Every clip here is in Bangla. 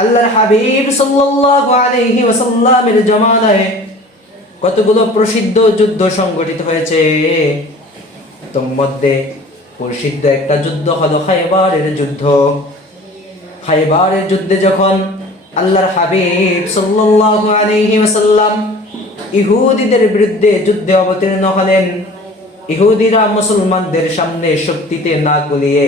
আল্লাহর হাবিব সাল্লাল্লাহু আলাইহি ওয়াসাল্লামের জামানায় কতগুলো প্রসিদ্ধ যুদ্ধ সংগঠিত হয়েছে? তোর মধ্যে প্রসিদ্ধ একটা যুদ্ধ হলো খাইবারের যুদ্ধ। খাইবারের যুদ্ধে যখন আল্লাহর হাবিব সাল্লাল্লাহু আলাইহি ওয়াসাল্লাম ইহুদিদের বিরুদ্ধে যুদ্ধে অবতীর্ণ হলেন, ইহুদিরা মুসলমানদের সামনে শক্তিতে না গুলিয়ে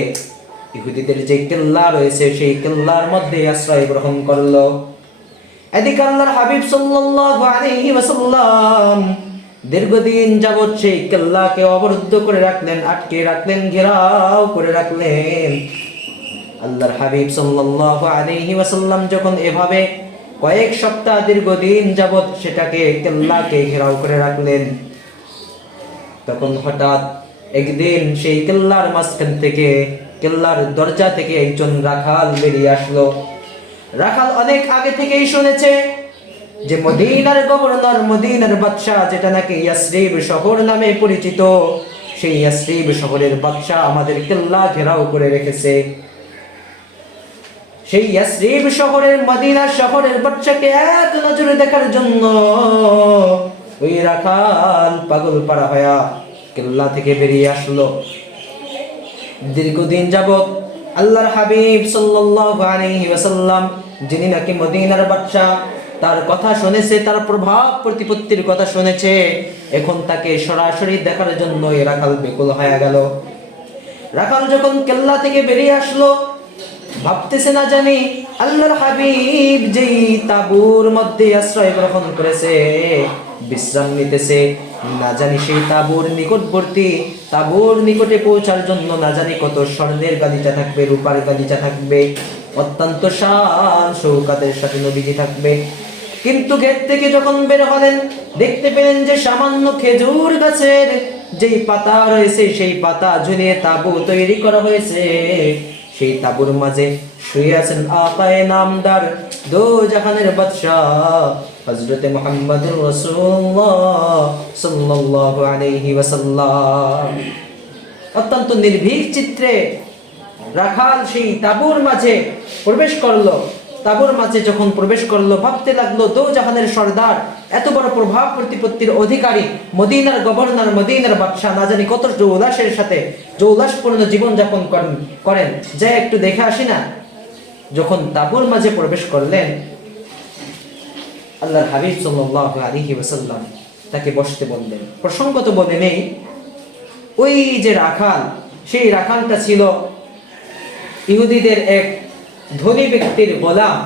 ইহুদিদের যে কেল্লা রয়েছে, সেই কেল্লার মধ্যে আশ্রয় গ্রহণ করল। এদিকে আল্লাহর হাবিব সাল্লাল্লাহু আলাইহি ওয়াসাল্লাম দীর্ঘদিন যাবৎ সেই কেল্লাকে অবরুদ্ধ করে রাখলেন, আটকে রাখলেন, ঘেরাও করে রাখলেন। আল্লাহর হাবিব সাল্লাল্লাহু আলাইহি ওয়াসাল্লাম যখন এভাবে কয়েক সপ্তাহ দীর্ঘদিন যাবৎ সেটাকে, কেল্লাকে ঘেরাও করে রাখলেন, তখন হঠাৎ একদিন সেই কেল্লার মাঝখান থেকে কেল্লার দরজা থেকে একজন রাখাল বেরিয়ে আসলো। রাখাল অনেক আগে থেকেই শুনেছে যে মদিনার গভর্নর, মদিনার বাদশাহ, যেটা নাকি ইয়াসরিব শহর নামে পরিচিত, সেই ইয়াসরিব শহরের বাদশাহ আমাদের কেল্লা ঘেরাও করে রেখেছে। সেই ইয়াসরিব শহরের, মদিনা শহরের বাচ্চাকে এক নজরে দেখার জন্য ওই রাখাল পাগল পাড়া হয়া কেল্লা থেকে বেরিয়ে আসলো। দীর্ঘদিন যাবত আল্লাহর হাবিব সাল্লাল্লাহু আলাইহি ওয়াসাল্লাম, যিনি নাকি মদিনার বাদশা তার কথা শুনেছে, তার প্রভাব প্রতিপত্তির কথা শুনেছে, এখন তাকে সরাসরি দেখার জন্য এই রাখাল বেকুল হয়ে গেল। রাখাল যখন কেল্লা থেকে বেরিয়ে আসলো, ভাবতেছে না জানি আল্লাহর হাবিব যেই তাবুর মধ্যে আশ্রয় গ্রহণ করেছে বিশ্রাম নিতেছে। না জানি সেই তাবুর নিকটবর্তী, তাবুর নিকটে পৌঁছার জন্য না জানি কত স্বর্ণের গালিচা থাকবে, রূপার গালিচা থাকবে। অত্যন্ত শান শৌকাতের সাথে নবীজি থাকবে। কিন্তু গেট থেকে যখন বের হলেন, দেখতে পেলেন যে সামান্য খেজুর গাছের যেই পাতা রয়েছে, সেই পাতা ঝুলিয়ে তাবু তৈরি করা হয়েছে। সেই তাবুর মাঝে শুয়ে আছেন আকায়ে নামদার দো জাহানের বাদশাহ। হযরতে মুহাম্মদুর রাসূলুল্লাহ সাল্লাল্লাহু আলাইহি ওয়াসাল্লাম। অত্যন্ত নির্ভীক চিত্রে রাখাল সেই তাবুর মাঝে প্রবেশ করল। তাবুর মাঝে যখন প্রবেশ করল, ভাবতে লাগল দো জাহানের সর্দার, এত বড় প্রভাব প্রতিপত্তির অধিকারী, মদিনার গভর্নর, মদিনার বাদশাহ, না জানি কত জৌলাসের সাথে জৌলাসপূর্ণ জীবন যাপন করেন করেন। যা একটু দেখে আসি না। যখন তাবুর মাঝে প্রবেশ করলেন আল্লাহর হাবিব সাল্লাল্লাহু আলাইহি ওয়াসাল্লাম তাকে বসতে বললেন। প্রসঙ্গত বলে নেই, ওই যে রাখাল, সেই রাখালটা ছিল ইহুদিদের এক ধনী ব্যক্তির গোলাম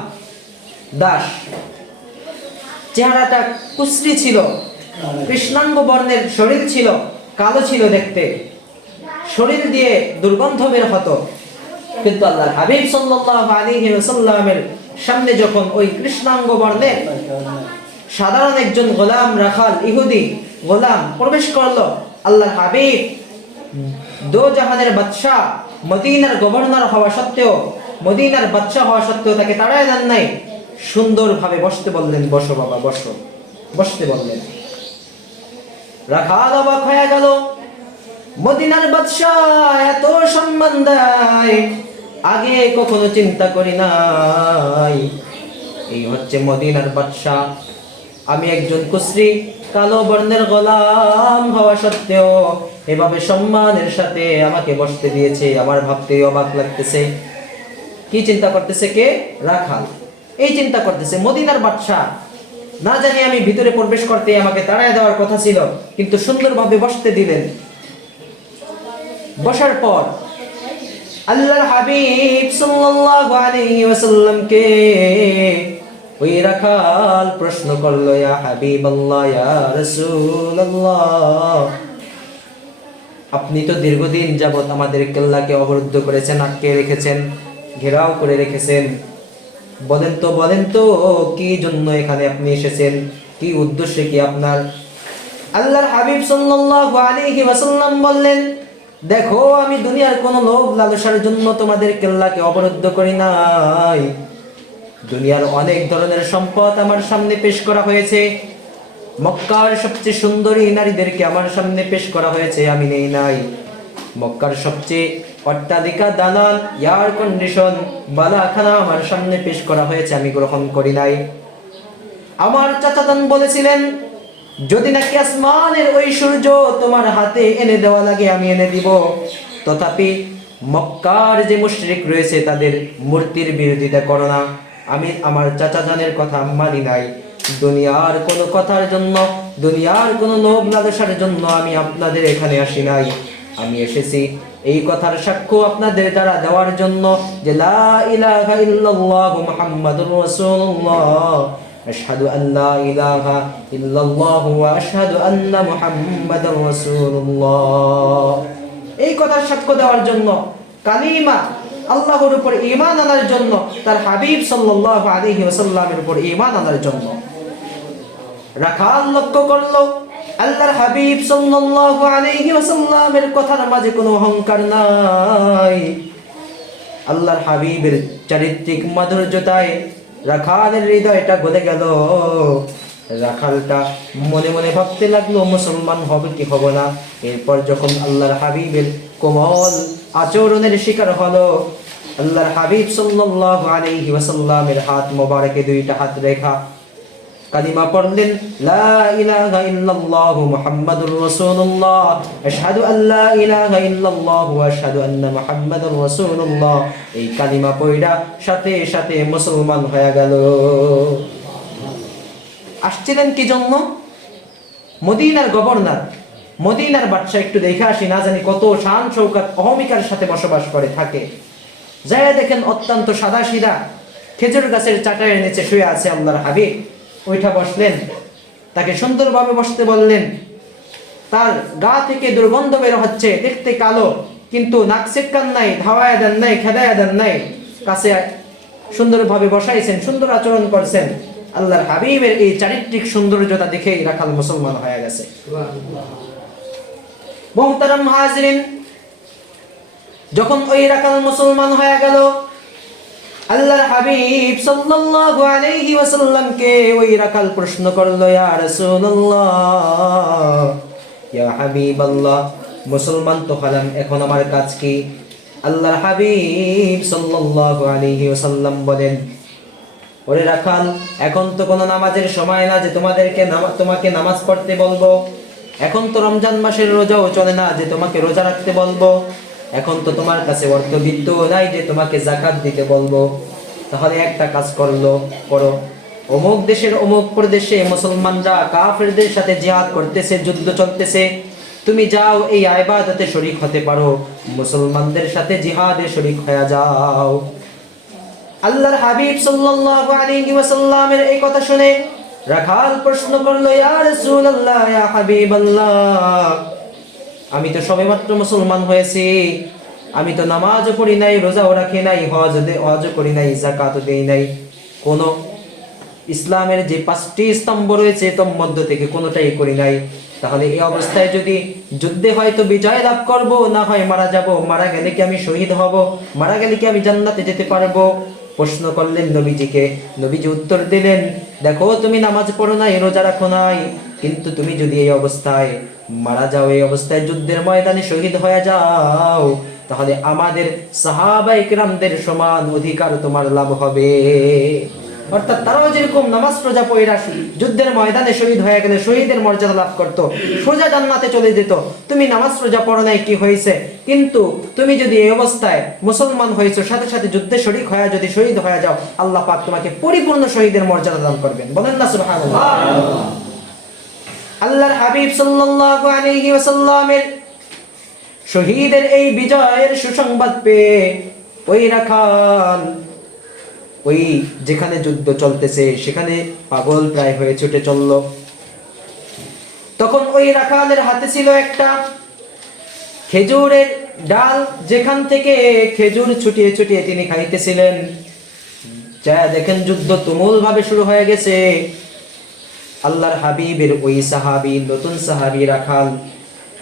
দাস। চেহারাটা কুশ্রি ছিল, কৃষ্ণাঙ্গ বর্ণের শরীর ছিল, কালো ছিল দেখতে। শরীর দিয়ে দুর্গন্ধ বের হতো। কিন্তু আল্লাহ হাবিব সাল্লাল্লাহু আলাইহি ওয়াসাল্লামের সামনে যখন ওই কৃষ্ণাঙ্গ বর্ণের সাধারণ একজন গোলাম রাখাল ইহুদি গোলাম প্রবেশ করল আল্লাহ হাবিব, দো জাহানের বাদশাহ, মদিনার গভর্নর হওয়া সত্ত্বেও, মদিনার বাদশাহ হওয়া সত্ত্বেও তাকে তাড়ায় দেন নাই। সুন্দরভাবে বসতে বললেন, বসো বাবা, বসো, বসতে বললেন। রাখাল অবাক হয়ে গেল, মদিনার বাদশাহ এত সম্মান দেয়। আগে কখনো চিন্তা করি নাই। এই হচ্ছে মদিনার বাদশাহ। আমি একজন কুশ্রী, কালো বর্ণের গোলাম হওয়া সত্ত্বেও এভাবে সম্মানের সাথে আমাকে বসতে দিয়েছে। আমার ভাবতে অবাক লাগতেছে। কি চিন্তা করতেছে কে? রাখাল। এই চিন্তা করতেছে মদিনার বাদশাহ। না জানি আমি ভিতরে প্রবেশ করতে আমাকে তাড়ায় দেওয়ার কথা ছিল, কিন্তু সুন্দরভাবে বসতে দিলেন। বসার পর আল্লাহর হাবিব সাল্লাল্লাহু আলাইহি ওয়াসাল্লামকে ওই রাখাল প্রশ্ন করল, ইয়া হাবিবাল্লাহ, ইয়া রাসূলুল্লাহ, আপনি তো দীর্ঘদিন যাবত আমাদের কেল্লাকে অবরুদ্ধ করেছেন, আটকে রেখেছেন, ঘেরাও করে রেখেছেন। বলেন তো বলেন তো, কি জন্য এখানে আপনি এসেছেন? কি উদ্দেশ্যে কি আপনার? আল্লাহর হাবিব সাল্লাল্লাহু আলাইহি ওয়াসাল্লাম বললেন দেখো, আমি দুনিয়ার কোনো লোভ লালসার জন্য তোমাদের কেল্লাকে অবরুদ্ধ করি নাই। দুনিয়ার অনেক ধরনের সম্পদ আমার সামনে পেশ করা হয়েছে। মক্কার সবচেয়ে সুন্দরী নারীদেরকে আমার সামনে পেশ করা হয়েছে, আমি নেই নাই। মক্কার সবচেয়ে অট্টালিকা দালাল এয়ার কন্ডিশন বালাখানা আমার সামনে পেশ করা হয়েছে, আমি গ্রহণ করি নাই। আমার চাচাদান বলেছিলেন যদি নাকি আসমানের ওই সূর্য তোমার হাতে এনে দেওয়া লাগে, আমি এনে দিব। তথাপি মক্কার যে মুশরিক রয়েছে, তাদের মূর্তির বিরোধিতা করো না। আমি আমার চাচাজানের কথা মানি নাই। দুনিয়ার কোনো কথার জন্য, দুনিয়ার কোনো লোভ লালসার জন্য আমি আপনাদের এখানে আসি নাই। আমি এসেছি এই কথার সাক্ষ্য আপনাদের দ্বারা দেওয়ার জন্য যে লা ইলাহা ইল্লাল্লাহ মুহাম্মাদুর রাসূলুল্লাহ। أشهد أن لا إله إلا الله وأشهد أن محمد رسول الله এই কথার সাক্ষ্য দেওয়ার জন্য কালিমা আল্লাহর উপর ঈমান আনার জন্য তার হাবিব সাল্লাল্লাহু আলাইহি ওয়াসাল্লামের উপর ঈমান আনার জন্য রাখাল লক্ষ্য করলো আল্লাহর হাবিব সাল্লাল্লাহু আলাইহি ওয়াসাল্লামের কথার মাঝে কোনো অহংকার নাই আল্লাহর হাবিবের চারিত্রিক মাধুর্যতায় রাখালের হৃদয়টা গলে গেল। রাখালটা মনে মনে ভাবতে লাগল, মুসলমান হবে কি হবে না? এরপর যখন আল্লাহর হাবিবের কোমল আচরণের শিকার হলো, আল্লাহর হাবিব সাল্লাল্লাহু আলাইহি ওয়াসাল্লামের হাত মোবারকে দুইটা হাত রেখা কালিমা পড়লেন, লা ইলাহা ইল্লাল্লাহু মুহাম্মাদুর রাসূলুল্লাহ। আশহাদু আল লা ইলাহা ইল্লাল্লাহু ওয়া আশহাদু আন্না মুহাম্মাদুর রাসূলুল্লাহ। এই কালিমা পড়া সাথে সাথে মুসলমান হয়ে গেল। আসছিলেন কি জন্য? মদিনার গভর্নর, মদিনার বাদশা একটু দেখে আসি, না জানি কত শান শৌকত অহমিকার সাথে বসবাস করে থাকে। যায় দেখেন অত্যন্ত সাদা সিধা খেজুর গাছের চাটাইয়ের নিচে শুয়ে আছে আল্লাহর হাবিব। ওইটা বসলেন। তাকে সুন্দরভাবে বসতে বললেন, তার গা থেকে দুর্গন্ধ বের হচ্ছে, দেখতে কালো, কিন্তু নাক সেক্কান নাই, ধাওয়ায় দেন নাই, খেদায় দেন নাই। কাছে সুন্দরভাবে বসাইছেন, সুন্দর আচরণ করছেন। আল্লাহর হাবিবের এই চারিত্রিক সৌন্দর্যতা দেখেই রাখাল মুসলমান হয়ে গেছে। মোহতারাম হাজরিন, যখন ওই রাখাল মুসলমান হয়ে গেল আল্লাহর হাবিব সাল্লাল্লাহু আলাইহি ওয়াসাল্লামকে ওই রাখাল প্রশ্ন করল, ইয়া রাসূলুল্লাহ, ইয়া হাবিবাল্লাহ, মুসলমান তো হলাম এখন আমার কাজ কি? আল্লাহর হাবিব সাল্লাল্লাহু আলাইহি ওয়াসাল্লাম বলেন, ওরে রাখাল, এখন তো কোনো নামাজের সময় না যে তোমাদেরকে নামা- তোমাকে নামাজ পড়তে বলব। এখন তো রমজান মাসের রোজাও চলে না যে তোমাকে রোজা রাখতে বলব। এখন তো তোমার কাছে অর্থবিত্ত নাই যে তোমাকে জাকাত দিতে বলব। তাহলে একটা কাজ করল, করো। অমুক দেশের অমুক প্রদেশে মুসলমানরা কাফেরদের সাথে জিহাদ করতেছে, যুদ্ধ চলতেছে। তুমি যাও, এই আইবাদতে শরিক হতে পারো। মুসলমানদের সাথে জিহাদে শরিক হয়ে যাও। আল্লাহর হাবিব সাল্লাল্লাহু আলাইহি ওয়াসাল্লামের এই কথা শুনে রাখাল প্রশ্ন করল, ইয়া রাসূলুল্লাহ, ইয়া হাবিবাল্লাহ আমি তো সবেমাত্র মুসলমান হয়েছি। আমি তো নামাজও পড়ি নাই, রোজাও রাখি নাই, হজ হজও করি নাই জাকাতও দেই নাই। কোন ইসলামের যে পাঁচটি স্তম্ভ রয়েছে তোর মধ্য থেকে কোনোটাই করি নাই। তাহলে এই অবস্থায় যদি যুদ্ধে হয়তো বিজয় লাভ করব, না হয় মারা যাব, মারা গেলে কি আমি শহীদ হব, মারা গেলে কি আমি জান্নাতে যেতে পারব? প্রশ্ন করলেন নবীজিকে। নবীজি উত্তর দিলেন, দেখো, তুমি নামাজ পড়ো নাই, রোজা রাখো নাই। কিন্তু তুমি যদি এই অবস্থায় মারা যাও, এই অবস্থায় যুদ্ধের ময়দানে শহীদ হয়ে যাও, তাহলে আমাদের সাহাবা ইকরামদের সমান অধিকার তোমার লাভ হবে। অর্থাৎ তারাও যেরকম নামাজ রোজা পয়রা যুদ্ধের ময়দানে শহীদ হয়ে গেলে শহীদের মর্যাদা লাভ করত, সোজা জান্নাতে চলে যেত। তুমি নামাজ রোজা পড়ো নাই, কি হয়েছে? কিন্তু তুমি যদি এই অবস্থায় মুসলমান হয়েছো, সাথে সাথে যুদ্ধে শরিক হয়ে যদি শহীদ হয়ে যাও, আল্লাহ পাক তোমাকে পরিপূর্ণ শহীদের মর্যাদা দান করবেন। বলেন না, সুবহানাল্লাহ। আল্লাহর হাবিব সাল্লাল্লাহু আলাইহি ওয়াসাল্লামের শহীদের এই বিজয়ের সুসংবাদ পেয়ে ওই রাখাল, ওই যেখানে যুদ্ধ চলতেছে, সেখানে পাগল প্রায় হয়ে ছুটে চলল। তখন ওই রাখালের হাতে ছিল একটা খেজুরের ডাল, যেখান থেকে খেজুর ছুটিয়ে ছুটিয়ে তিনি খাইতেছিলেন। যা দেখেন যুদ্ধ তুমুল ভাবে শুরু হয়ে গেছে। আল্লাহর হাবিবের ওই সাহাবি, নতুন সাহাবি রাখাল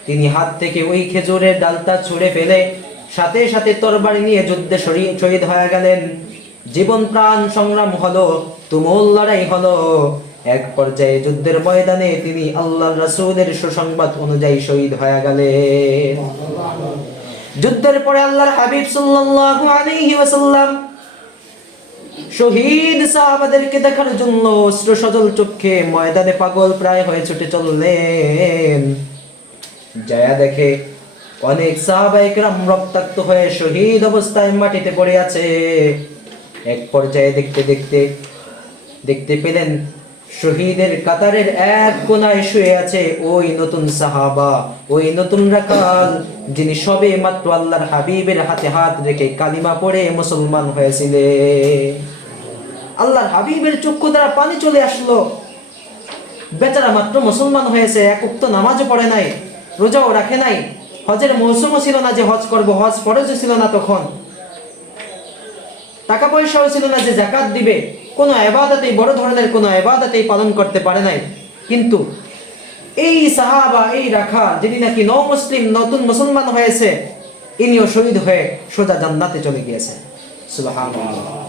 তিনি হাত থেকে ওই খেজুরের ডালটা ছুঁড়ে ফেলে সাথে সাথে তরবারি নিয়ে যুদ্ধে শহীদ হয়ে গেলেন। জীবন প্রাণ সংগ্রাম হলো, তুমুল লড়াই হলো। এক পর্যায়ে যুদ্ধের ময়দানে তিনি আল্লাহ রাসূলের সুসংবাদ অনুযায়ী শহীদ হয়ে গেলেন। যুদ্ধের পরে আল্লাহর হাবিব সাল্লাল্লাহু আলাইহি ওয়াসাল্লাম শহীদ সাহাবাদেরকে দেখার জন্য অশ্রু সজল চোখে ময়দানে পাগল প্রায় হয়ে ছুটে চললেন। জায়া দেখে অনেক সাহাবাইকরাম রক্তাক্ত হয়ে শহীদ অবস্থায় মাটিতে পড়ে আছে। এক পর্যায়ে দেখতে দেখতে দেখতে পেলেন শহীদের কাতারের এক কোনায় শুয়ে আছে ওই নতুন সাহাবা, ওই নতুন রাকাল, যিনি সবে মাত্র আল্লাহর হাবিবের হাতে হাত রেখে কালিমা পড়ে মুসলমান হয়েছিলেন। আল্লাহর হাবিবের চক্ষু দ্বারা পানি চলে আসলো। বেচারা মাত্র মুসলমান হয়েছে, এক উক্ত নামাজও পড়ে নাই, রোজাও রাখে নাই। হজের মৌসুমও ছিল না যে হজ করব, হজ ফরজও ছিল না তখন। টাকা পয়সাও ছিল না যে জাকাত দিবে। কোনো এবাদতেই, বড় ধরনের কোনো এবাদতেই পালন করতে পারে নাই। কিন্তু এই সাহাবা, এই রাখা, যিনি নাকি নও মুসলিম, নতুন মুসলমান হয়েছে, ইনিও শহীদ হয়ে সোজা জান্নাতে চলে গিয়েছেন সুবহানাল্লাহ।